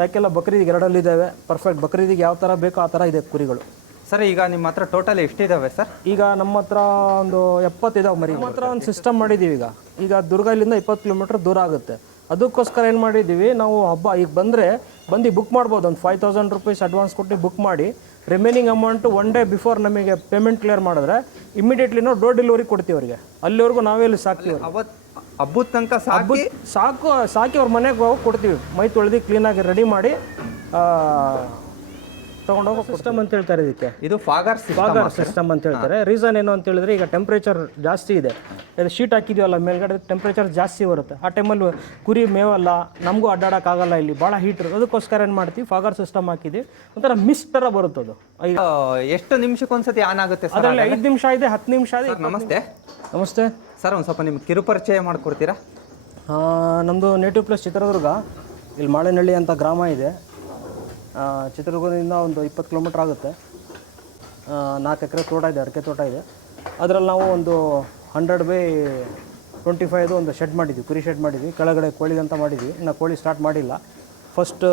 ಸಾಕೆಲ್ಲ ಬಕ್ರೀದಿಗೆ ಎರಡಲ್ಲಿದ್ದಾವೆ. Perfect ಬಕ್ರೀದಿಗೆ ಯಾವ ಥರ ಬೇಕೋ ಆ ಥರ ಇದೆ ಕುರಿಗಳು. ಸರ್ ಈಗ ನಿಮ್ಮ ಹತ್ರ ಟೋಟಲ್ ಎಷ್ಟಿದ್ದಾವೆ ಸರ್? ಈಗ ನಮ್ಮ ಹತ್ರ ಒಂದು 70 ಇದಾವೆ ಮರಿ. ನಮ್ಮ ಹತ್ರ ಒಂದು ಸಿಸ್ಟಮ್ ಮಾಡಿದ್ದೀವಿ. ಈಗ ದುರ್ಗ ಇಲ್ಲಿಂದ 20 ಕಿಲೋಮೀಟ್ರ್ ದೂರ ಆಗುತ್ತೆ. ಅದಕ್ಕೋಸ್ಕರ ಏನು ಮಾಡಿದ್ದೀವಿ ನಾವು, ಹಬ್ಬ ಈಗ ಬಂದು ಬುಕ್ ಮಾಡ್ಬೋದು. ಒಂದು 5000 ರೂಪೀಸ್ ಅಡ್ವಾನ್ಸ್ ಕೊಟ್ಟು ಬುಕ್ ಮಾಡಿ, ರಿಮೈನಿಂಗ್ ಅಮೌಂಟು 1 ಡೇ ಬಿಫೋರ್ ನಮಗೆ ಪೇಮೆಂಟ್ ಕ್ಲಿಯರ್ ಮಾಡಿದ್ರೆ ಇಮಿಡಿಯೇಟ್ಲಿ ನಾವು ಡೋರ್ ಡೆಲಿವರಿ ಕೊಡ್ತೀವಿ ಅವರಿಗೆ. ಅಲ್ಲಿವರೆಗೂ ನಾವೇ ಇಲ್ಲಿ ಸಾಕ್ತೀವಿ. ಹಬ್ಬದ ತನಕ ಸಾಕಿ ಅವ್ರ ಮನೆಗೆ ಹೋಗಿ ಕೊಡ್ತೀವಿ. ಮೈ ತೊಳೆದು ಕ್ಲೀನಾಗಿ ರೆಡಿ ಮಾಡಿ ತೊಗೊಂಡೋಗೋ ಸಿಸ್ಟಮ್ ಅಂತ ಹೇಳ್ತಾರೆ ಇದಕ್ಕೆ. ಇದು ಫಾಗರ್ ಸಿಸ್ಟಮ್ ಅಂತ ಹೇಳ್ತಾರೆ. ರೀಸನ್ ಏನು ಅಂತ ಹೇಳಿದ್ರೆ, ಈಗ ಟೆಂಪ್ರೇಚರ್ ಜಾಸ್ತಿ ಇದೆ, ಶೀಟ್ ಹಾಕಿದೀವಲ್ಲ ಮೇಲ್ಗಡೆ, ಟೆಂಪ್ರೇಚರ್ ಜಾಸ್ತಿ ಬರುತ್ತೆ. ಆ ಟೈಮಲ್ಲಿ ಕುರಿ ಮೇವಲ್ಲ, ನಮಗೂ ಅಡ್ಡಾಡೋಕ್ಕಾಗಲ್ಲ, ಇಲ್ಲಿ ಭಾಳ ಹೀಟ್ ಇರುತ್ತೆ. ಅದಕ್ಕೋಸ್ಕರ ಏನು ಮಾಡ್ತೀವಿ, ಫಾಗರ್ ಸಿಸ್ಟಮ್ ಹಾಕಿದ್ವಿ. ಒಂಥರ ಮಿಸ್ಟ್ ಥರ ಬರುತ್ತೆ ಅದು. ಎಷ್ಟು ನಿಮಿಷಕ್ಕೊಂದ್ಸತಿ ಆನ್ ಆಗುತ್ತೆ ಸರ್? ಅದರಲ್ಲಿ 5 ನಿಮಿಷ ಇದೆ, 10 ನಿಮಿಷ ಇದೆ. ನಮಸ್ತೆ ಸರ್, ಒಂದು ಸ್ವಲ್ಪ ನಿಮ್ಗೆ ಕಿರುಪರಿಚಯ ಮಾಡಿಕೊಡ್ತೀರಾ? ನಮ್ಮದು ನೇಟಿವ್ ಪ್ಲೇಸ್ ಚಿತ್ರದುರ್ಗ. ಇಲ್ಲಿ ಮಾಳೇನಹಳ್ಳಿ ಅಂತ ಗ್ರಾಮ ಇದೆ. ಚಿತ್ರದುರ್ಗದಿಂದ ಒಂದು 20 ಕಿಲೋಮೀಟ್ರ್ ಆಗುತ್ತೆ. 4 ಎಕರೆ ತೋಟ ಇದೆ, ಅಡಿಕೆ ತೋಟ ಇದೆ. ಅದರಲ್ಲಿ ನಾವು ಒಂದು 100/25 ಒಂದು ಶೆಡ್ ಮಾಡಿದ್ವಿ, ಕುರಿ ಶೆಡ್ ಮಾಡಿದ್ವಿ. ಕೆಳಗಡೆ ಕೋಳಿಗಂತ ಮಾಡಿದ್ವಿ. ಇನ್ನು ಕೋಳಿ ಸ್ಟಾರ್ಟ್ ಮಾಡಿಲ್ಲ. ಫಸ್ಟ್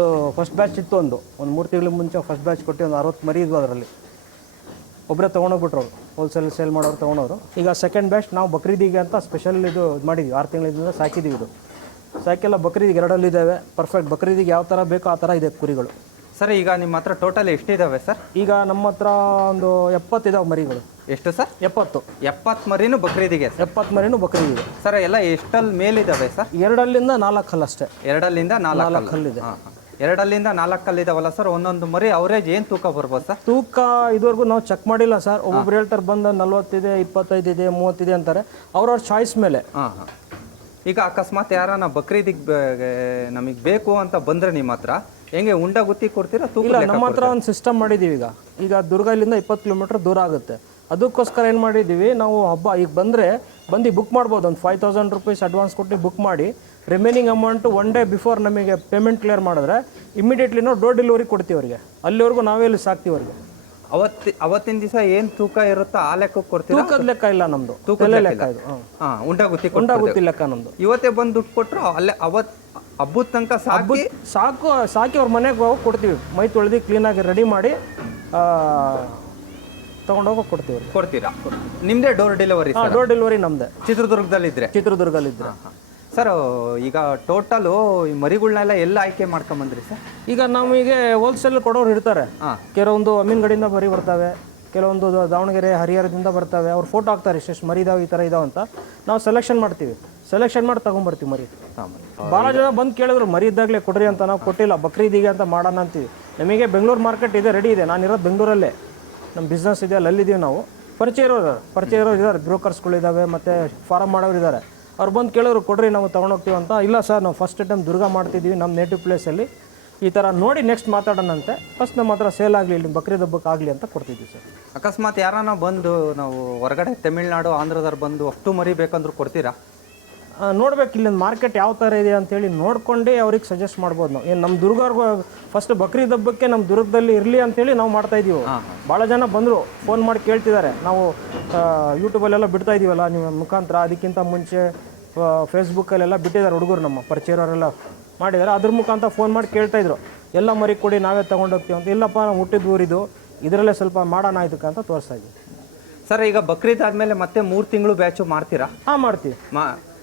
ಬ್ಯಾಚ್ ಇತ್ತು. ಒಂದು 3 ತಿಂಗಳ ಮುಂಚೆ ಫಸ್ಟ್ ಬ್ಯಾಚ್ ಕೊಟ್ಟು ಒಂದು 60 ಮರಿ ಇದ್ವು. ಅದರಲ್ಲಿ ಒಬ್ಬರೇ ತೊಗೊಂಡೋಗ್ಬಿಟ್ರು, ಅವರು ಹೋಲ್ಸೇಲ್ ಸೇಲ್ ಮಾಡೋರು ತೊಗೊಂಡವರು. ಈಗ ಸೆಕೆಂಡ್ ಬ್ಯಾಚ್ ನಾವು ಬಕ್ರೀದಿಗೆ ಅಂತ ಸ್ಪೆಷಲ್ ಇದು ಮಾಡಿದ್ವಿ. 6 ತಿಂಗಳಿಂದ ಸಾಕಿದ್ದೀವಿ. ಇದು ಸಾಕೆಲ್ಲ ಬಕ್ರೀದಿಗೆ ಎರಡಲ್ಲಿದ್ದಾವೆ. ಪರ್ಫೆಕ್ಟ್ ಬಕ್ರೀದಿಗೆ ಯಾವ ಥರ ಬೇಕೋ ಆ ಥರ ಇದೆ ಕುರಿಗಳು. ಸರ್ ಈಗ ನಿಮ್ಮ ಹತ್ರ ಟೋಟಲ್ ಎಷ್ಟಿದ್ದಾವೆ ಸರ್? ಈಗ ನಮ್ಮ ಹತ್ರ ಒಂದು 70 ಇದಾವೆ ಮರಿಗಳು. ಎಷ್ಟು ಸರ್? 70 ಮರಿನೂ ಬಕ್ರೀದಿಗೆ? 70 ಮರಿನೂ ಬಕ್ರೀದಿಗೆ. ಸರ್ ಎಲ್ಲ ಎಷ್ಟಲ್ಲಿ ಮೇಲಿದ್ದಾವೆ ಸರ್? 2ರಿಂದ 4 ಹಲ್ಲು ಅಷ್ಟೇ. 2ರಿಂದ 4 ಹಲ್ಲಿದೆ. 2ರಿಂದ 4 ಕಲ್ಲಿದಾವಲ್ಲ ಸರ್, ಒಂದೊಂದು ಮರಿ ಅವರೇಜ್ ಏನು ತೂಕ ಬರ್ಬೋದು ಸರ್? ತೂಕ ಇದುವರೆಗೂ ನಾವು ಚೆಕ್ ಮಾಡಿಲ್ಲ ಸರ್. ಒಬ್ಬೊಬ್ರು ಹೇಳ್ತಾರೆ ಬಂದು 40 ಇದೆ, 25 ಇದೆ, 30 ಇದೆ ಅಂತಾರೆ. ಅವ್ರವ್ರ ಚಾಯ್ಸ್ ಮೇಲೆ. ಈಗ ಅಕಸ್ಮಾತ್ ಯಾರನ್ನ ಬಕ್ರೀದಿಗೆ ನಮಗೆ ಬೇಕು ಅಂತ ಬಂದರೆ ನಿಮ್ಮ ಹತ್ರ ಹೆಂಗೆ ಉಂಡ ಗುತ್ತಿ ಕೊಡ್ತೀರಾ? ಇಲ್ಲ, ನಮ್ಮ ಹತ್ರ ಒಂದು ಸಿಸ್ಟಮ್ ಮಾಡಿದ್ದೀವಿ. ಈಗ ದುರ್ಗ ಇಲ್ಲಿಂದ 20 ಕಿಲೋಮೀಟ್ರ್ ದೂರ ಆಗುತ್ತೆ. ಅದಕ್ಕೋಸ್ಕರ ಏನು ಮಾಡಿದ್ದೀವಿ ನಾವು, ಹಬ್ಬ ಈಗ ಬಂದು ಬುಕ್ ಮಾಡ್ಬೋದು. ಒಂದು 5000 ರೂಪೀಸ್ ಅಡ್ವಾನ್ಸ್ ಕೊಟ್ಟು ಬುಕ್ ಮಾಡಿ, ರಿಮೈನಿಂಗ್ ಅಮೌಂಟು 1 ಡೇ ಬಿಫೋರ್ ನಮಗೆ ಪೇಮೆಂಟ್ ಕ್ಲಿಯರ್ ಮಾಡಿದ್ರೆ ಇಮಿಡಿಯೇಟ್ಲಿ ನಾವು ಡೋರ್ ಡೆಲಿವರಿ ಕೊಡ್ತೀವಿ ಅವರಿಗೆ. ಅಲ್ಲಿವರೆಗೂ ನಾವೇ ಇಲ್ಲಿ ಸಾಕ್ತೀವಿ ಅವರಿಗೆ. ಅವತ್ತಿನ ದಿವಸ ಏನು ತೂಕ ಇರುತ್ತೋ ಆ ಲೆಕ್ಕಕ್ಕೆ ಕೊಡ್ತೀವಿ? ತೂಕದ ಲೆಕ್ಕ ಇಲ್ಲ ನಮ್ಮದು, ತೂಕದ ಲೆಕ್ಕ ಇದು. ಉಂಡ ಗುತ್ತಿ ಲೆಕ್ಕ ನಮ್ಮದು. ಇವತ್ತೇ ಬಂದು ದುಡ್ಡು ಕೊಟ್ಟರು ಅಲ್ಲೇ ಹಬ್ಬದ ತನಕ ಸಾಕಿ ಅವ್ರ ಮನೆಗೆ ಹೋಗಿ ಕೊಡ್ತೀವಿ. ಮೈ ತೊಳೆದು ಕ್ಲೀನಾಗಿ ರೆಡಿ ಮಾಡಿ ತೊಗೊಂಡೋಗಿ ಕೊಡ್ತೀವಿ. ಕೊಡ್ತೀರಾ? ನಿಮ್ಮದೇ ಡೋರ್ ಡೆಲಿವರಿ? ಡೋರ್ ಡೆಲಿವರಿ ನಮ್ಮದೇ. ಚಿತ್ರದುರ್ಗದಲ್ಲಿದ್ದರೆ? ಸರ್ ಈಗ ಟೋಟಲು ಈ ಮರಿಗಳನ್ನೆಲ್ಲ ಎಲ್ಲ ಆಯ್ಕೆ ಮಾಡ್ಕೊಂಬಂದ್ರಿ ಸರ್? ಈಗ ನಮಗೆ ಹೋಲ್ಸೇಲ್ ಕೊಡೋರು ಇರ್ತಾರೆ. ಕೆಲವೊಂದು ಅಮೀನ್ಗಡಿಂದ ಮರಿ ಬರ್ತವೆ, ಕೆಲವೊಂದು ದಾವಣಗೆರೆ ಹರಿಹರದಿಂದ ಬರ್ತವೆ. ಅವ್ರು ಫೋಟೋ ಹಾಕ್ತಾರೆ, ಇಷ್ಟು ಮರಿ ಇದಾವೆ, ಈ ಥರ ಇದಾವೆ ಅಂತ. ನಾವು ಸೆಲೆಕ್ಷನ್ ಮಾಡ್ತೀವಿ, ಸೆಲೆಕ್ಷನ್ ಮಾಡಿ ತೊಗೊಂಬರ್ತೀವಿ ಮರಿ. ಭಾಳ ಜನ ಬಂದು ಕೇಳಿದ್ರು ಮರಿ ಇದ್ದಾಗಲೇ ಕೊಡ್ರಿ ಅಂತ. ನಾವು ಕೊಟ್ಟಿಲ್ಲ, ಬಕ್ರೀದಿಗೆ ಅಂತ ಮಾಡೋಣ ಅಂತೀವಿ. ನಮಗೆ ಬೆಂಗಳೂರು ಮಾರ್ಕೆಟ್ ಇದೆ, ರೆಡಿ ಇದೆ. ನಾನಿರೋದು ಬೆಂಗಳೂರಲ್ಲೇ, ನಮ್ಮ ಬಿಸ್ನೆಸ್ ಇದೆ, ಅಲ್ಲಿದ್ದೀವಿ ನಾವು. ಪರಿಚಯ ಇರೋರು ಇದ್ದಾರೆ, ಬ್ರೋಕರ್ಸ್ಗಳಿದ್ದಾವೆ, ಮತ್ತು ಫಾರಮ್ ಮಾಡೋರು ಇದ್ದಾರೆ. ಅವ್ರು ಬಂದು ಕೇಳೋರು ಕೊಡ್ರಿ ನಾವು ತೊಗೊಂಡೋಗ್ತೀವಿ ಅಂತ. ಇಲ್ಲ ಸರ್, ನಾವು ಫಸ್ಟ್ ಟೈಮ್ ದುರ್ಗ ಮಾಡ್ತಿದ್ದೀವಿ, ನಮ್ಮ ನೇಟಿವ್ ಪ್ಲೇಸಲ್ಲಿ. ಈ ಥರ ನೋಡಿ ನೆಕ್ಸ್ಟ್ ಮಾತಾಡೋಣಂತೆ. ಫಸ್ಟ್ ನಮ್ಮ ಹತ್ರ ಸೇಲ್ ಆಗಲಿ, ಇಲ್ಲಿ ಬಕ್ರೀದ್ ಹಬ್ಬಕ್ಕೆ ಆಗಲಿ ಅಂತ ಕೊಡ್ತಿದ್ವಿ ಸರ್. ಅಕಸ್ಮಾತ್ ಯಾರನ್ನ ಬಂದು ನಾವು ಹೊರಗಡೆ ತಮಿಳ್ನಾಡು ಆಂಧ್ರದವ್ರು ಬಂದು ಅಷ್ಟು ಮರಿ ಬೇಕಂದ್ರೂ ಕೊಡ್ತೀರಾ? ನೋಡ್ಬೇಕು ಇಲ್ಲಿಂದ ಮಾರ್ಕೆಟ್ ಯಾವ ಥರ ಇದೆ ಅಂತೇಳಿ ನೋಡ್ಕೊಂಡೇ ಅವ್ರಿಗೆ ಸಜೆಸ್ಟ್ ಮಾಡ್ಬೋದು ನಾವು. ಏನು ನಮ್ಮ ದುರ್ಗವ್ರಿಗೂ ಫಸ್ಟ್ ಬಕ್ರೀದ್ ಹಬ್ಬಕ್ಕೆ ನಮ್ಮ ದುರ್ಗದಲ್ಲಿ ಇರಲಿ ಅಂತೇಳಿ ನಾವು ಮಾಡ್ತಾಯಿದ್ದೀವಿ. ಭಾಳ ಜನ ಬಂದರು, ಫೋನ್ ಮಾಡಿ ಕೇಳ್ತಿದ್ದಾರೆ. ನಾವು ಯೂಟ್ಯೂಬಲ್ಲೆಲ್ಲ ಬಿಡ್ತಾ ಇದ್ದೀವಲ್ಲ ನಿಮ್ಮ ಮುಖಾಂತರ, ಅದಕ್ಕಿಂತ ಮುಂಚೆ ಫೇಸ್ಬುಕ್ಕಲ್ಲೆಲ್ಲ ಬಿಟ್ಟಿದ್ದಾರೆ ಹುಡುಗರು, ನಮ್ಮ ಪರಿಚಯವರೆಲ್ಲ ಮಾಡಿದ್ದಾರೆ. ಅದ್ರ ಮುಖಾಂತರ ಫೋನ್ ಮಾಡಿ ಕೇಳ್ತಾಯಿದ್ರು, ಎಲ್ಲ ಮರಿ ಕೊಡಿ ನಾವೇ ತೊಗೊಂಡೋಗ್ತೀವಿ ಅಂತ. ಇಲ್ಲಪ್ಪ, ನಾವು ಹುಟ್ಟಿದ ಊರಿದು, ಇದರಲ್ಲೇ ಸ್ವಲ್ಪ ಮಾಡೋಣ ಇದಕ್ಕೆ ಅಂತ ತೋರಿಸ್ತಾ ಇದ್ದೀವಿ ಸರ್. ಈಗ ಬಕ್ರೀದ್ ಆದಮೇಲೆ ಮತ್ತೆ 3 ತಿಂಗಳು ಬ್ಯಾಚು ಮಾಡ್ತೀರಾ? ಮಾಡ್ತೀವಿ.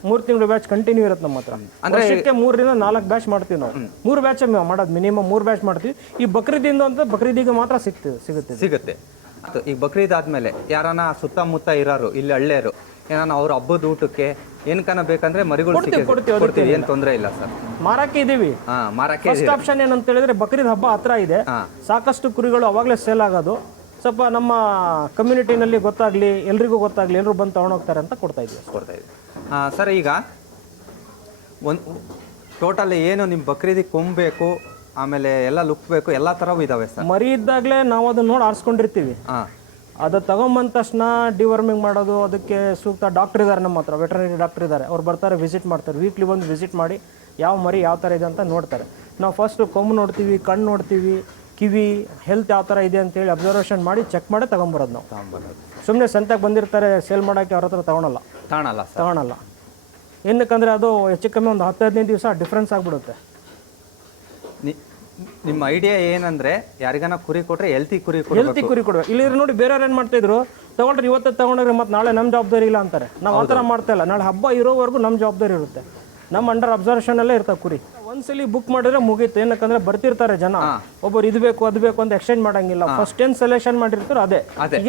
3 ತಿಂಗಳು ಬ್ಯಾಚ್ ಕಂಟಿನ್ಯೂ ಇರುತ್ತೆ ನಮ್ಮ ಹತ್ರ. ಅಂದರೆ 3ರಿಂದ 4 ಬ್ಯಾಚ್ ಮಾಡ್ತೀವಿ ನಾವು. 3 ಬ್ಯಾಚ್ ಮಾಡೋದು, ಮಿನಿಮಮ್ 3 ಬ್ಯಾಚ್ ಮಾಡ್ತೀವಿ. ಈ ಬಕ್ರೀದಿಂದ ಅಂತ ಬಕ್ರೀದಿಗೆ ಮಾತ್ರ ಸಿಗುತ್ತೆ. ಈಗ ಬಕ್ರೀದ್ ಆದಮೇಲೆ ಯಾರನ್ನ ಸುತ್ತಮುತ್ತ ಇರೋರು, ಇಲ್ಲಿ ಹಳ್ಳಿಯರು ಏನಾನ ಅವ್ರ ಹಬ್ಬದ ಊಟಕ್ಕೆ ಏನಕನ ಬೇಕಂದ್ರೆ ಮರಿಗಳು ಕೊಡ್ತೀವಿ, ಏನು ತೊಂದರೆ ಇಲ್ಲ ಸರ್. ಮಾರಕ್ಕೆ ಇದೀವಿ. ಫಸ್ಟ್ ಆಪ್ಷನ್ ಏನಂತ ಹೇಳಿದ್ರೆ, ಬಕ್ರೀದ್ ಹಬ್ಬ ಹತ್ರ ಇದೆ, ಸಾಕಷ್ಟು ಕುರಿಗಳು ಅವಾಗಲೇ ಸೇಲ್ ಆಗೋದು. ಸ್ವಲ್ಪ ನಮ್ಮ ಕಮ್ಯುನಿಟಿನಲ್ಲಿ ಗೊತ್ತಾಗಲಿ, ಎಲ್ರಿಗೂ ಗೊತ್ತಾಗಲಿ, ಎಲ್ಲರೂ ಬಂದು ತೊಗೊಂಡೋಗ್ತಾರೆ ಅಂತ ಕೊಡ್ತಾ ಇದ್ದೀವಿ. ಸರ್, ಈಗ ಟೋಟಲ್ ಏನು ನಿಮ್ಮ ಬಕ್ರೀದಿಗೆ ಕೊಂಬೇಕು, ಆಮೇಲೆ ಎಲ್ಲ ಲುಕ್ ಬೇಕು, ಎಲ್ಲ ಥರವೂ ಇದ್ದಾವೆ ಸರ್? ಮರಿ ಇದ್ದಾಗಲೇ ನಾವು ಅದನ್ನ ನೋಡಿ ಆರಿಸ್ಕೊಂಡಿರ್ತೀವಿ. ಅದು ತಗೊಂಬಂದ ತಕ್ಷಣ ಡಿವರ್ಮಿಂಗ್ ಮಾಡೋದು, ಅದಕ್ಕೆ ಸೂಕ್ತ ಡಾಕ್ಟರ್ ಇದ್ದಾರೆ ನಮ್ಮ ಹತ್ರ, ವೆಟರ್ನರಿ ಡಾಕ್ಟರ್ ಇದ್ದಾರೆ. ಅವ್ರು ಬರ್ತಾರೆ, ವಿಸಿಟ್ ಮಾಡ್ತಾರೆ. ವೀಕ್ಲಿ ಬಂದು ವಿಸಿಟ್ ಮಾಡಿ ಯಾವ ಮರಿ ಯಾವ ಥರ ಇದೆ ಅಂತ ನೋಡ್ತಾರೆ. ನಾವು ಫಸ್ಟು ಕೊಂಬು ನೋಡ್ತೀವಿ, ಕಣ್ಣು ನೋಡ್ತೀವಿ, ಕಿವಿ ಹೆಲ್ತ್ ಯಾವ ಥರ ಇದೆ ಅಂತೇಳಿ ಅಬ್ಸರ್ವೇಷನ್ ಮಾಡಿ ಚೆಕ್ ಮಾಡಿ ತೊಗೊಂಬರೋದು ನಾವು. ಸುಮ್ಮನೆ ಸಂತೆಗೆ ಬಂದಿರ್ತಾರೆ ಸೇಲ್ ಮಾಡೋಕ್ಕೆ, ಅವ್ರ ಹತ್ರ ತಗೊಳಲ್ಲ. ಏನಕ್ಕಂದರೆ ಅದು ಹೆಚ್ಚು ಕಮ್ಮಿ ಒಂದು 10-15 ದಿವಸ ಡಿಫ್ರೆನ್ಸ್ ಆಗಿಬಿಡುತ್ತೆ. ನಿಮ್ಮ ಐಡಿಯಾ ಏನಂದ್ರೆ ಯಾರಿಗಾನ ಕುರಿ ಕೊಟ್ರೆ ಹೆಲ್ತಿ ಕುರಿ ಕೊಡಬೇಕು. ಹೆಲ್ತಿ ಕುರಿ ಕೊಡ್ಬೇಕು. ಇಲ್ಲಿ ನೋಡಿ ಬೇರೆಯವ್ರು ಏನು ಮಾಡ್ತಿದ್ರು, ತಗೊಂಡ್ರೆ ಇವತ್ತೇ ತಗೊಂಡ್ರೆ ಮತ್ತೆ ನಾಳೆ ನಮ್ಮ ಜವಾಬ್ದಾರಿ ಇಲ್ಲ ಅಂತಾರೆ. ನಾವು ಆ ಥರ ಮಾಡ್ತಾ ಇಲ್ಲ. ನಾಳೆ ಹಬ್ಬ ಇರೋವರೆಗೂ ನಮ್ಮ ಜವಾಬ್ದಾರಿ ಇರುತ್ತೆ. ನಮ್ಮ ಅಂಡರ್ ಅಬ್ಸರ್ವೇಷನಲ್ಲೇ ಇರ್ತಾವೆ ಕುರಿ. ಒಂದ್ಸಲಿ ಬುಕ್ ಮಾಡಿದ್ರೆ ಮುಗೀತು. ಏನಕ್ಕಂದ್ರೆ ಬರ್ತಿರ್ತಾರೆ ಜನ, ಒಬ್ಬರು ಇದು ಬೇಕು ಅದು ಬೇಕು ಅಂತ ಎಕ್ಸ್ಚೇಂಜ್ ಮಾಡಂಗಿಲ್ಲ. ಫಸ್ಟ್ ಏನು ಸೆಲೆಕ್ಷನ್ ಮಾಡಿರ್ತಾರೋ ಅದೇ.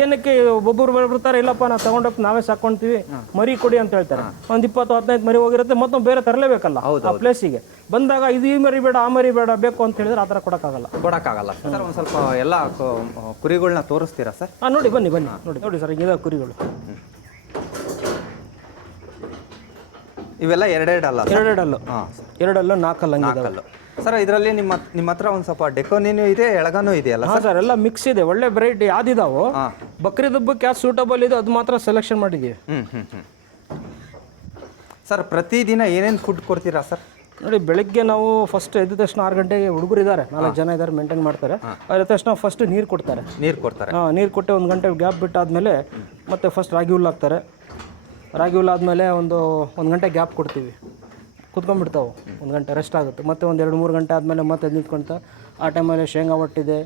ಏನಕ್ಕೆ ಒಬ್ಬರು ಬರ್ತಾರೆ, ಇಲ್ಲಪ್ಪ ನಾವು ತಗೊಂಡೋಗಿ ನಾವೇ ಸಾಕೊಂತೀವಿ, ಮರಿ ಕೊಡಿ ಅಂತ ಹೇಳ್ತಾರೆ. ಒಂದು 20-15 ಮರಿ ಹೋಗಿರುತ್ತೆ, ಮತ್ತೊಂದು ಬೇರೆ ತರಲೇಬೇಕಲ್ಲ ಆ ಪ್ಲೇಸಿಗೆ ಬಂದಾಗ. ಇದು ಈ ಮರಿ ಬೇಡ ಆ ಮರಿ ಬೇಡ ಬೇಕು ಅಂತ ಹೇಳಿದ್ರೆ ಆ ಥರ ಕೊಡೋಕ್ಕಾಗಲ್ಲ. ಸರ್ ಒಂದು ಸ್ವಲ್ಪ ಎಲ್ಲ ಕುರಿಗಳನ್ನ ತೋರಿಸ್ತೀರಾ ಸರ್? ನೋಡಿ ಬನ್ನಿ ನೋಡಿ ಸರ್, ಇದಾವೆ ಕುರಿಗಳು. ಇವೆಲ್ಲ ಎರಡೆರಡಲ್ಲ? ಎರಡಲ್ಲ ನಾಲ್ಕಲ್ಲ. ಸರ್ ಇದರಲ್ಲಿ ನಿಮ್ಮ ಹತ್ರ ಒಂದು ಸ್ವಲ್ಪ ಡೆಕೋನಿನೂ ಇದೆ, ಎಳಗನೂ ಇದೆಯಲ್ಲ ಸರ್? ಎಲ್ಲ ಮಿಕ್ಸ್ ಇದೆ. ಒಳ್ಳೆ ವೆರೈಟಿ ಯಾವ್ದಿದಾವೋ ಬಕ್ರೀದ್ ಹಬ್ಬಕ್ಕೆ ಯಾವ್ದು ಸೂಟಬಲ್ ಇದೆ ಅದು ಮಾತ್ರ ಸೆಲೆಕ್ಷನ್ ಮಾಡಿದ್ದೀವಿ. ಸರ್ ಪ್ರತಿದಿನ ಏನೇನು ಫುಡ್ ಕೊಡ್ತೀರಾ ಸರ್? ನೋಡಿ, ಬೆಳಗ್ಗೆ ನಾವು ಫಸ್ಟ್ ಎದ್ದ ತಕ್ಷಣ 6 ಗಂಟೆಗೆ ಹುಡುಗರು ಇದ್ದಾರೆ, 4 ಜನ ಇದ್ದಾರೆ, ಮೇಂಟೈನ್ ಮಾಡ್ತಾರೆ. ಅದ್ರ ತಕ್ಷಣ ಫಸ್ಟ್ ನೀರು ಕೊಡ್ತಾರೆ. ನೀರು ಕೊಟ್ಟು 1 ಗಂಟೆ ಗ್ಯಾಪ್ ಬಿಟ್ಟಾದ್ಮೇಲೆ ಮತ್ತೆ ಫಸ್ಟ್ ರಾಗಿ ಹುಲ್ಲು ಹಾಕ್ತಾರೆ. ರಾಗಿ ಹುಲ್ಲು ಆದಮೇಲೆ ಒಂದು 1 ಗಂಟೆ ಗ್ಯಾಪ್ ಕೊಡ್ತೀವಿ. ಕುತ್ಕೊಂಡ್ಬಿಡ್ತಾವೆ, 1 ಗಂಟೆ ರೆಸ್ಟ್ ಆಗುತ್ತೆ. ಮತ್ತೆ ಒಂದು 2-3 ಗಂಟೆ ಆದಮೇಲೆ ಮತ್ತೆ ನಿಂತ್ಕೊಂತ ಆ ಟೈಮಲ್ಲಿ ಶೇಂಗಾ ಒಟ್ಟಿದೆ,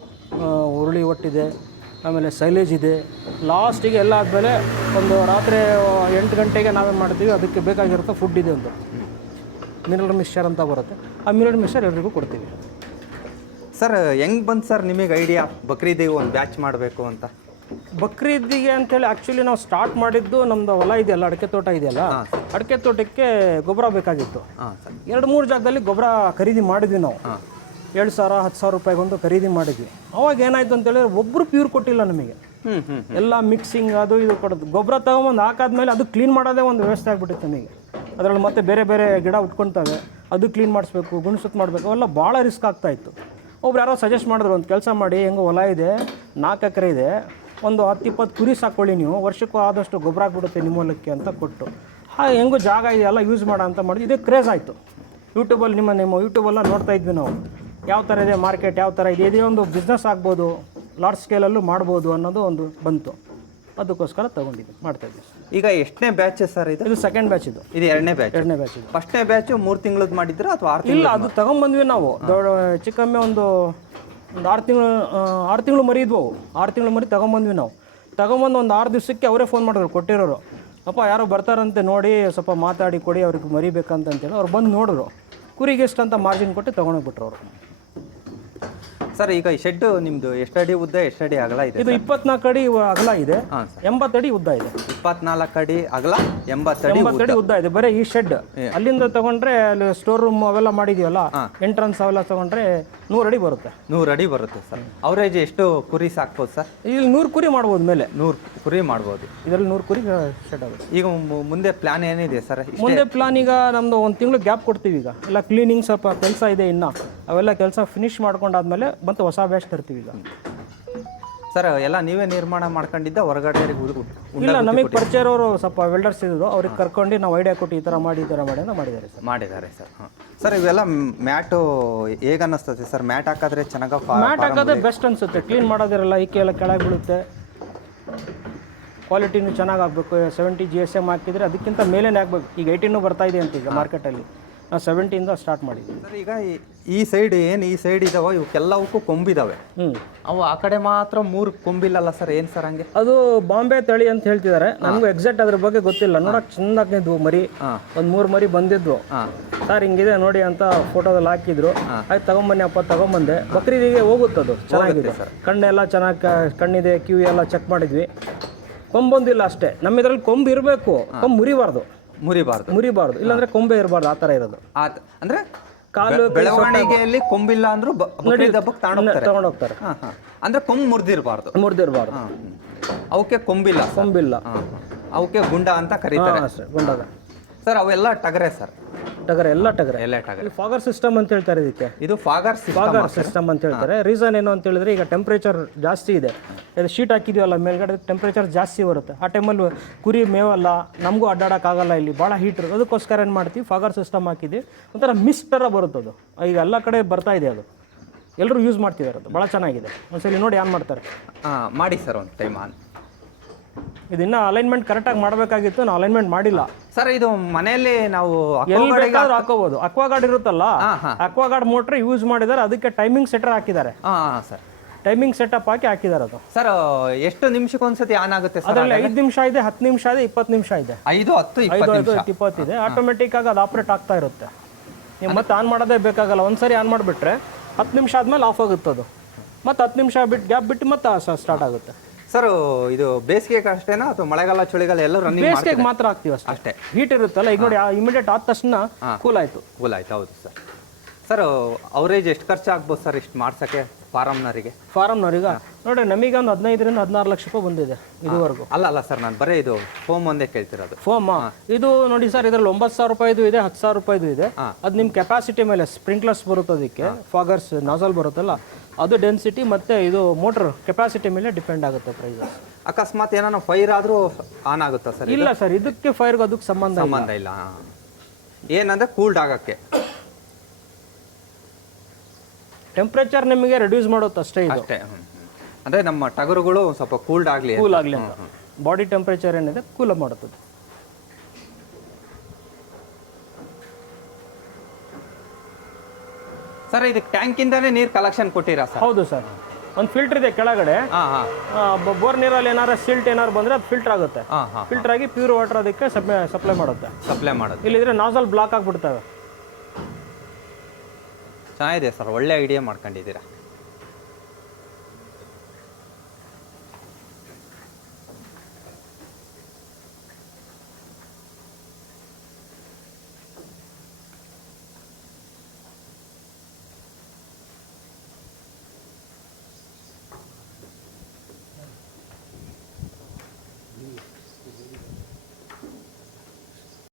ಹುರುಳಿ ಒಟ್ಟಿದೆ, ಆಮೇಲೆ ಸೈಲೇಜ್ ಇದೆ. ಲಾಸ್ಟಿಗೆ ಎಲ್ಲ ಆದಮೇಲೆ ಒಂದು ರಾತ್ರಿ 8 ಗಂಟೆಗೆ ನಾವೇನು ಮಾಡ್ತೀವಿ, ಅದಕ್ಕೆ ಬೇಕಾಗಿರುತ್ತೆ ಫುಡ್ ಇದೆ, ಒಂದು ಮಿನರಲ್ ಮಿಕ್ಸ್ಚರ್ ಅಂತ ಬರುತ್ತೆ. ಆ ಮಿನರಲ್ ಮಿಕ್ಸ್ಚರ್ ಎಲ್ರಿಗೂ ಕೊಡ್ತೀವಿ. ಸರ್ ಹೆಂಗೆ ಬಂತು ಸರ್ ನಿಮಗೆ ಐಡಿಯಾ ಬಕ್ರೀದಿಗೆ ಒಂದು ಬ್ಯಾಚ್ ಮಾಡಬೇಕು ಅಂತ? ಬಕ್ರೀದಿಗೆ ಅಂತೇಳಿ ಆ್ಯಕ್ಚುಲಿ ನಾವು ಸ್ಟಾರ್ಟ್ ಮಾಡಿದ್ದು, ನಮ್ಮದು ಹೊಲ ಇದೆಯಲ್ಲ, ಅಡಿಕೆ ತೋಟ ಇದೆಯಲ್ಲ, ಅಡಿಕೆ ತೋಟಕ್ಕೆ ಗೊಬ್ಬರ ಬೇಕಾಗಿತ್ತು. 2-3 ಜಾಗದಲ್ಲಿ ಗೊಬ್ಬರ ಖರೀದಿ ಮಾಡಿದ್ವಿ ನಾವು. 7,000-10,000 ರೂಪಾಯಿಗೊಂದು ಖರೀದಿ ಮಾಡಿದ್ವಿ. ಅವಾಗ ಏನಾಯ್ತು ಅಂತೇಳಿದ್ರೆ ಒಬ್ಬರು ಪ್ಯೂರ್ ಕೊಟ್ಟಿಲ್ಲ ನಮಗೆ. ಎಲ್ಲ ಮಿಕ್ಸಿಂಗ್ ಅದು ಇದು ಕೊಡೋದು. ಗೊಬ್ಬರ ತಗೊಂಬಂದು ಹಾಕಾದ್ಮೇಲೆ ಅದು ಕ್ಲೀನ್ ಮಾಡೋದೇ ಒಂದು ವ್ಯವಸ್ಥೆ ಆಗಿಬಿಟ್ಟಿತ್ತು ನಮಗೆ. ಅದರಲ್ಲಿ ಮತ್ತೆ ಬೇರೆ ಬೇರೆ ಗಿಡ ಉಟ್ಕೊಳ್ತವೆ, ಅದು ಕ್ಲೀನ್ ಮಾಡಿಸ್ಬೇಕು, ಗುಣಸುತ್ತ ಮಾಡಬೇಕು, ಅವೆಲ್ಲ ಭಾಳ ರಿಸ್ಕ್ ಆಗ್ತಾಯಿತ್ತು. ಒಬ್ರು ಯಾರೋ ಸಜೆಸ್ಟ್ ಮಾಡಿದ್ರು, ಒಂದು ಕೆಲಸ ಮಾಡಿ, ಹೆಂಗೋ ಹೊಲ ಇದೆ, 4 ಎಕರೆ ಇದೆ, ಒಂದು 10-20 ಕುರಿ ಸಾಕೊಳ್ಳಿ ನೀವು, ವರ್ಷಕ್ಕೂ ಆದಷ್ಟು ಗೊಬ್ಬರ ಆಗ್ಬಿಡುತ್ತೆ ನಿಮ್ಮ ಹೊಲಕ್ಕೆ ಅಂತ ಕೊಟ್ಟು. ಹೆಂಗೋ ಜಾಗ ಇದೆಯಲ್ಲ ಯೂಸ್ ಮಾಡೋ ಅಂತ ಮಾಡಿದ್ವಿ. ಇದೇ ಕ್ರೇಜ್ ಆಯಿತು. ಯೂಟ್ಯೂಬಲ್ಲಿ ನಿಮ್ಮ ಯೂಟ್ಯೂಬೆಲ್ಲ ನೋಡ್ತಾ ಇದ್ವಿ ನಾವು, ಯಾವ ಥರ ಇದೆ ಮಾರ್ಕೆಟ್, ಯಾವ ಥರ ಇದೆ, ಇದೇ ಒಂದು ಬಿಸ್ನೆಸ್ ಆಗ್ಬೋದು, ಲಾರ್ಜ್ ಸ್ಕೇಲಲ್ಲೂ ಮಾಡ್ಬೋದು ಅನ್ನೋದು ಒಂದು ಬಂತು. ಅದಕ್ಕೋಸ್ಕರ ತೊಗೊಂಡಿದ್ವಿ, ಮಾಡ್ತಾಯಿದ್ವಿ. ಈಗ ಎಷ್ಟನೇ ಬ್ಯಾಚ್ ಸರ್ ಇದು? ಸೆಕೆಂಡ್ ಬ್ಯಾಚ್ ಇದು 2ನೇ ಬ್ಯಾಚ್ ಇದು. ಫಸ್ಟ್ನೇ ಬ್ಯಾಚು 3 ತಿಂಗಳದ್ದು ಮಾಡಿದ್ರೆ ಅಥವಾ 6 ತಿಂಗಳು? ಇಲ್ಲ, ಅದು ತೊಗೊಂಬಂದ್ವಿ ನಾವು. ಹೆಚ್ಚು ಕಮ್ಮಿ ಒಂದು 6 ತಿಂಗಳು ಮರಿ ಇದ್ವು. 6 ತಿಂಗಳು ಮರಿ ತೊಗೊಂಬಂದ್ವಿ ನಾವು. ತೊಗೊಂಬಂದು ಒಂದು 6 ದಿವಸಕ್ಕೆ ಅವರೇ ಫೋನ್ ಮಾಡಿದ್ರು, ಕೊಟ್ಟಿರೋರು. ಅಪ್ಪ ಯಾರೋ ಬರ್ತಾರಂತೆ ನೋಡಿ, ಸ್ವಲ್ಪ ಮಾತಾಡಿ ಕೊಡಿ, ಅವ್ರಿಗೆ ಮರಿ ಬೇಕಂತಂತೇಳಿ ಅವ್ರು ಬಂದು ನೋಡಿದ್ರು. ಕುರಿಗೆ ಎಷ್ಟು ಅಂತ ಮಾರ್ಜಿನ್ ಕೊಟ್ಟು ತೊಗೊಂಡೋಗ್ಬಿಟ್ರು ಅವರು. ಸರ್ ಈಗ ಈ ಶೆಡ್ ನಿಮ್ಮದು ಎಷ್ಟು ಅಡಿ ಉದ್ದ, ಎಷ್ಟು ಅಡಿ ಅಗಲ ಇದೆ? ಇದು 24 ಅಡಿ ಅಗಲ ಇದೆ, 80 ಅಡಿ ಉದ್ದ ಇದೆ. 24 ಅಡಿ ಅಗಲ, 80 ಅಡಿ ಉದ್ದ ಇದೆ. ಬರೀ ಈ ಶೆಡ್. ಅಲ್ಲಿಂದ ತಗೊಂಡ್ರೆ ಅಲ್ಲಿ ಸ್ಟೋರ್ ರೂಮ್ ಅವೆಲ್ಲ ಮಾಡಿದೀವಲ್ಲ, ಎಂಟ್ರನ್ಸ್ ಅವೆಲ್ಲ ತಗೊಂಡ್ರೆ 100 ಅಡಿ ಬರುತ್ತೆ. 100 ಅಡಿ ಬರುತ್ತೆ ಸರ್. ಅವರೇಜ್ ಎಷ್ಟು ಕುರಿ ಸಾಕ್ಬೋದು ಸರ್? ಇಲ್ಲಿ 100 ಕುರಿ ಮಾಡ್ಬೋದು. ಮೇಲೆ 100 ಕುರಿ ಮಾಡ್ಬೋದು. ಇದರಲ್ಲಿ 100 ಕುರಿ ಶೆಡ್ ಆಗುತ್ತೆ. ಈಗ ಮುಂದೆ ಪ್ಲಾನ್ ಏನಿದೆ ಸರ್? ಮುಂದೆ ಪ್ಲಾನ್ ಈಗ ನಮ್ದು 1 ತಿಂಗಳು ಗ್ಯಾಪ್ ಕೊಡ್ತೀವಿ. ಈಗ ಎಲ್ಲ ಕ್ಲೀನಿಂಗ್ ಸ್ವಲ್ಪ ಕೆಲಸ ಇದೆ ಇನ್ನು, ಅವೆಲ್ಲ ಕೆಲಸ ಫಿನಿಶ್ ಮಾಡ್ಕೊಂಡಾದ್ಮೇಲೆ ಮತ್ತೆ ಹೊಸ ಬ್ಯಾಚ್ ತರ್ತೀವಿ ಈಗ. ಸರ್ ಎಲ್ಲ ನೀವೇ ನಿರ್ಮಾಣ ಮಾಡ್ಕೊಂಡಿದ್ದ ಹೊರಗಡೆ? ಇಲ್ಲ, ನಮಗೆ ಪರಿಚಯ ಇರೋರು ಸ್ವಲ್ಪ ವೆಲ್ಡರ್ಸ್ ಇದ್ರು, ಅವ್ರಿಗೆ ಕರ್ಕೊಂಡು ನಾವು ಐಡಿಯಾ ಕೊಟ್ಟು ಈ ಥರ ಮಾಡಿ ಅಂತ ಮಾಡಿದ್ದಾರೆ ಸರ್. ಮಾಡಿದ್ದಾರೆ ಸರ್. ಸರ್ ಇವೆಲ್ಲ ಮ್ಯಾಟು ಹೇಗೆ ಅನ್ನಿಸ್ತದೆ ಸರ್? ಮ್ಯಾಟ್ ಹಾಕಿದ್ರೆ ಚೆನ್ನಾಗಿ? ಮ್ಯಾಟ್ ಹಾಕೋದೇ ಬೆಸ್ಟ್ ಅನಿಸುತ್ತೆ. ಕ್ಲೀನ್ ಮಾಡೋದಿರಲ್ಲ, ಈಕೆ ಎಲ್ಲ ಕೆಳಗೆ ಬೀಳುತ್ತೆ. ಕ್ವಾಲಿಟಿನೂ ಚೆನ್ನಾಗಿ ಆಗಬೇಕು. 70 GSM ಹಾಕಿದರೆ ಅದಕ್ಕಿಂತ ಮೇಲೇ ಆಗಬೇಕು. ಈಗ 18 ಬರ್ತಾ ಇದೆ ಅಂತ ಈಗ ಮಾರ್ಕೆಟಲ್ಲಿ. ನಾವು 70ಇಂದ ಸ್ಟಾರ್ಟ್ ಮಾಡಿದ್ವಿ ಸರ್. ಈಗ ಈ ಸೈಡ್ ಏನು ಈ ಸೈಡ್ ಇದಾವೆ, ಇವಕ್ಕೆಲ್ಲವಕ್ಕೂ ಕೊಂಬಿದಾವೆ. ಅವು ಆ ಕಡೆ ಮಾತ್ರ 3 ಕೊಂಬಿಲ್ಲಲ್ಲ ಸರ್? ಏನು ಸರ್ ಹಂಗೆ? ಅದು ಬಾಂಬೆ ತಳಿ ಅಂತ ಹೇಳ್ತಿದ್ದಾರೆ. ನನಗೂ ಎಕ್ಸಾಕ್ಟ್ ಅದ್ರ ಬಗ್ಗೆ ಗೊತ್ತಿಲ್ಲ. ನೋಡಕ್ಕೆ ಚೆನ್ನಾಗಿದ್ವು ಮರಿ. ಒಂದು 3 ಮರಿ ಬಂದಿದ್ವು. ಸರ್ ಹಿಂಗಿದೆ ನೋಡಿ ಅಂತ ಫೋಟೋದಲ್ಲಿ ಹಾಕಿದ್ರು. ಆಯ್ತು ತಗೊಂಬನ್ನಿ ಅಪ್ಪ, ತಗೊಂಬಂದೆ. ಬಕ್ರೀದಿಗೆ ಹೋಗುತ್ತದು, ಚೆನ್ನಾಗಿದೆ ಸರ್. ಕಣ್ಣೆಲ್ಲ ಚೆನ್ನಾಗಿ ಕಣ್ಣಿದೆ, ಕ್ಯೂ ಎಲ್ಲ ಚೆಕ್ ಮಾಡಿದ್ವಿ. ಕೊಂಬೊಂದಿಲ್ಲ ಅಷ್ಟೇ. ನಮ್ಮ ಇದರಲ್ಲಿ ಕೊಂಬು ಇರಬೇಕು, ಕೊಂಬು ಮುರಿಬಾರ್ದು, ಇಲ್ಲಾಂದ್ರೆ ಕೊಂಬೆ ಇರಬಾರ್ದು. ಆ ಥರ ಇರೋದು. ಅಂದ್ರೆ ಕಾಲು ಬೆಳವಣಿಗೆಯಲ್ಲಿ ಕೊಂಬಿಲ್ಲ ಅಂದ್ರೂ ತಗೊಂಡೋಗ್ತಾರೆ. ಅಂದ್ರೆ ಕೊಂಬು ಮುರಿದಿರಬಾರ್ದು. ಅವಕ್ಕೆ ಕೊಂಬಿಲ್ಲ. ಅವಕ್ಕೆ ಗುಂಡ ಅಂತ ಕರೀತಾರೆ. ಗುಂಡದ ಸರ್. ಅವೆಲ್ಲ ಟಗರೆ ಸರ್? ಎಲ್ಲ ಟಗರೆ. ಫಾಗರ್ ಸಿಸ್ಟಮ್ ಅಂತ ಹೇಳ್ತಾರೆ ಇದಕ್ಕೆ. ಇದು ಫಾಗರ್ ಸಿಸ್ಟಮ್ ಅಂತ ಹೇಳ್ತಾರೆ. ರೀಸನ್ ಏನು ಅಂತ ಹೇಳಿದ್ರೆ, ಈಗ ಟೆಂಪ್ರೇಚರ್ ಜಾಸ್ತಿ ಇದೆ. ಇದು ಶೀಟ್ ಹಾಕಿದೀವಲ್ಲ ಮೇಲ್ಗಡೆ, ಟೆಂಪ್ರೇಚರ್ ಜಾಸ್ತಿ ಬರುತ್ತೆ. ಆ ಟೈಮಲ್ಲಿ ಕುರಿ ಮೇವಲ್ಲ, ನಮಗೂ ಅಡ್ಡಾಡೋಕ್ಕಾಗಲ್ಲ, ಇಲ್ಲಿ ಭಾಳ ಹೀಟ್ ಇರುತ್ತೆ. ಅದಕ್ಕೋಸ್ಕರ ಏನು ಮಾಡ್ತೀವಿ, ಫಾಗರ್ ಸಿಸ್ಟಮ್ ಹಾಕಿದ್ವಿ. ಒಂಥರ ಮಿಸ್ಟ್ ಥರ ಬರುತ್ತೆ ಅದು. ಈಗ ಎಲ್ಲ ಕಡೆ ಬರ್ತಾ ಇದೆ ಅದು, ಎಲ್ಲರೂ ಯೂಸ್ ಮಾಡ್ತಿದ್ದಾರೆ. ಅದು ಭಾಳ ಚೆನ್ನಾಗಿದೆ. ಒಂದ್ಸಲಿ ನೋಡಿ ಆನ್ ಮಾಡ್ತಾರೆ. ಮಾಡಿ ಸರ್ ಒಂದು ಟೈಮ್ ಆನ್. ಇದನ್ನ ಅಲೈನ್ಮೆಂಟ್ ಕರೆಕ್ಟಾಗಿ ಮಾಡಬೇಕಾಗಿತ್ತು, ನಾವು ಅಲೈನ್ಮೆಂಟ್ ಮಾಡಿಲ್ಲ. ಸರ್ ಇದು ಮನೆಯಲ್ಲಿ ನಾವು ಎಲ್ಲಿ ಬೇಕಾದ್ರೂ ಹಾಕೋಬಹುದು. ಅಕ್ವಾಗಾರ್ಡ್ ಇರುತ್ತಲ್ಲ, ಅಕ್ವಾಗಾರ್ಡ್ ಮೋಟ್ರ್ ಯೂಸ್ ಮಾಡಿದ್ದಾರೆ, ಅದಕ್ಕೆ ಟೈಮಿಂಗ್ ಸೆಟರ್ ಹಾಕಿದ್ದಾರೆ. ಸರ್ ಟೈಮಿಂಗ್ ಸೆಟಪ್ ಹಾಕಿದ್ದಾರೆ ಅದು. ಸರ್ ಎಷ್ಟು ನಿಮಿಷಕ್ಕೆ ಒಂದ್ಸತಿ ಆನ್ ಆಗುತ್ತೆ ಸರ್? ಅದರಲ್ಲಿ 5 ನಿಮಿಷ ಇದೆ, 10 ನಿಮಿಷ ಇದೆ, 20 ನಿಮಿಷ ಇದೆ. 5, 10, 20 ಇದೆ. ಆಟೋಮೆಟಿಕ್ ಆಗಿ ಅದು ಆಪರೇಟ್ ಆಗ್ತಾ ಇರುತ್ತೆ. ನೀವು ಮತ್ತೆ ಆನ್ ಮಾಡೋದೇ ಬೇಕಾಗಲ್ಲ. ಒಂದ್ಸರಿ ಆನ್ ಮಾಡಿಬಿಟ್ರೆ 10 ನಿಮಿಷ ಆದ್ಮೇಲೆ ಆಫ್ ಆಗುತ್ತೆ ಅದು. ಮತ್ತೆ 10 ನಿಮಿಷ ಗ್ಯಾಪ್ ಬಿಟ್ಟು ಮತ್ತೆ ಸ್ಟಾರ್ಟ್ ಆಗುತ್ತೆ. ಸರ್ ಇದು ಬೇಸಿಗೆಗೆ ಅಷ್ಟೇನಾ ಅಥವಾ ಮಳೆಗಾಲ ಚಳಿಗಾಲ ಎಲ್ಲ ರನ್ನಿಂಗ್? ಬೇಸಿಗೆಗೆ ಮಾತ್ರ ಹಾಕ್ತೀವಿ ಅಷ್ಟೇ. ಹೀಟ್ ಇರುತ್ತಲ್ಲ, ಈಗ ನೋಡಿ ಇಮಿಡಿಯೇಟ್ ಆದ ತಕ್ಷಣ ಕೂಲ್ ಆಯ್ತು. ಹೌದು ಸರ್. ಸರ್ ಅವರೇಜ್ ಎಷ್ಟು ಖರ್ಚು ಆಗ್ಬೋದು ಸರ್ ಇಷ್ಟು ಮಾಡ್ಸಕ್ಕೆ ಫಾರಮ್ನವರಿಗೆ ನೋಡಿ, ನಮಗೆ ಒಂದು 15 ರಿಂದ 16 ಲಕ್ಷ ರೂಪಾಯಿ ಬಂದಿದೆ ಇದುವರೆಗೂ. ಅಲ್ಲ ಸರ್, ನಾನು ಬರೀ ಇದು ಫೋಮ್ ಒಂದೇ ಕೇಳ್ತಿರೋದು. ಫೋಮ್ ಇದು ನೋಡಿ ಸರ್, ಇದರಲ್ಲಿ 9,000 ರೂಪಾಯಿದು ಇದೆ, 10,000 ರೂಪಾಯಿದು ಇದೆ. ಅದು ನಿಮ್ಮ ಕೆಪಾಸಿಟಿ ಮೇಲೆ ಸ್ಪ್ರಿಂಕ್ಲರ್ಸ್ ಬರುತ್ತೆ, ಅದಕ್ಕೆ ಫಾಗರ್ಸ್ ನಾಸಲ್ ಬರುತ್ತಲ್ಲ, ಅದು ಡೆನ್ಸಿಟಿ ಮತ್ತೆ ಇದು ಮೋಟರ್ ಕೆಪಾಸಿಟಿ ಮೇಲೆ ಡಿಪೆಂಡ್ ಆಗುತ್ತೆ ಪ್ರೈಸಸ್. ಅಕಸ್ಮಾತ್ ಏನಾನ ಫೈರ್ ಆದ್ರೂ ಆನ್ ಆಗುತ್ತಾ ಸರ್? ಇಲ್ಲ ಸರ್, ಇದಕ್ಕೆ ಫೈರ್ಗೆ ಅದಕ್ಕೆ ಸಂಬಂಧ ಇಲ್ಲ. ಏನಂದ್ರೆ ಕೂಲ್ಡ್ ಆಗಕ್ಕೆ ಟೆಂಪ್ರೇಚರ್ ನಿಮಗೆ ರೆಡ್ಯೂಸ್ ಮಾಡೋದು ಅಷ್ಟೇ. ಇದು ಅಂದ್ರೆ ನಮ್ಮ ಟಗರುಗಳು ಸ್ವಲ್ಪ ಕೂಲ್ ಆಗಲಿ ಅಂತ ಬಾಡಿ ಟೆಂಪ್ರೇಚರ್ ಏನಿದೆ ಕೂಲ್ ಮಾಡುತ್ತದೆ. ಸರ್ ಇದಕ್ಕೆ ಟ್ಯಾಂಕ್ ಇಂದಾನೇ ನೀರು ಕಲೆಕ್ಷನ್ ಕೊಟ್ಟಿರಾ ಸರ್? ಹೌದು ಸರ್, ಒಂದು ಫಿಲ್ಟರ್ ಇದೆ ಕೆಳಗಡೆ. ಬೋರ್ ನೀರಲ್ಲಿ ಏನಾರ ಸಿಲ್ಟ್ ಏನಾರು ಬಂದ್ರೆ ಅದು ಫಿಲ್ಟರ್ ಆಗುತ್ತೆ. ಫಿಲ್ಟರ್ ಆಗಿ ಪ್ಯೂರ್ ವಾಟರ್ ಅದಕ್ಕೆ ಸಪ್ಲೈ ಮಾಡೋದು. ಇಲ್ಲಿದ್ರೆ ನಾಸಲ್ ಬ್ಲಾಕ್ ಆಗಿಬಿಡ್ತವೆ. ಚೆನ್ನಾಗಿದೆ ಸರ್, ಒಳ್ಳೆ ಐಡಿಯಾ ಮಾಡ್ಕೊಂಡಿದ್ದೀರಾ.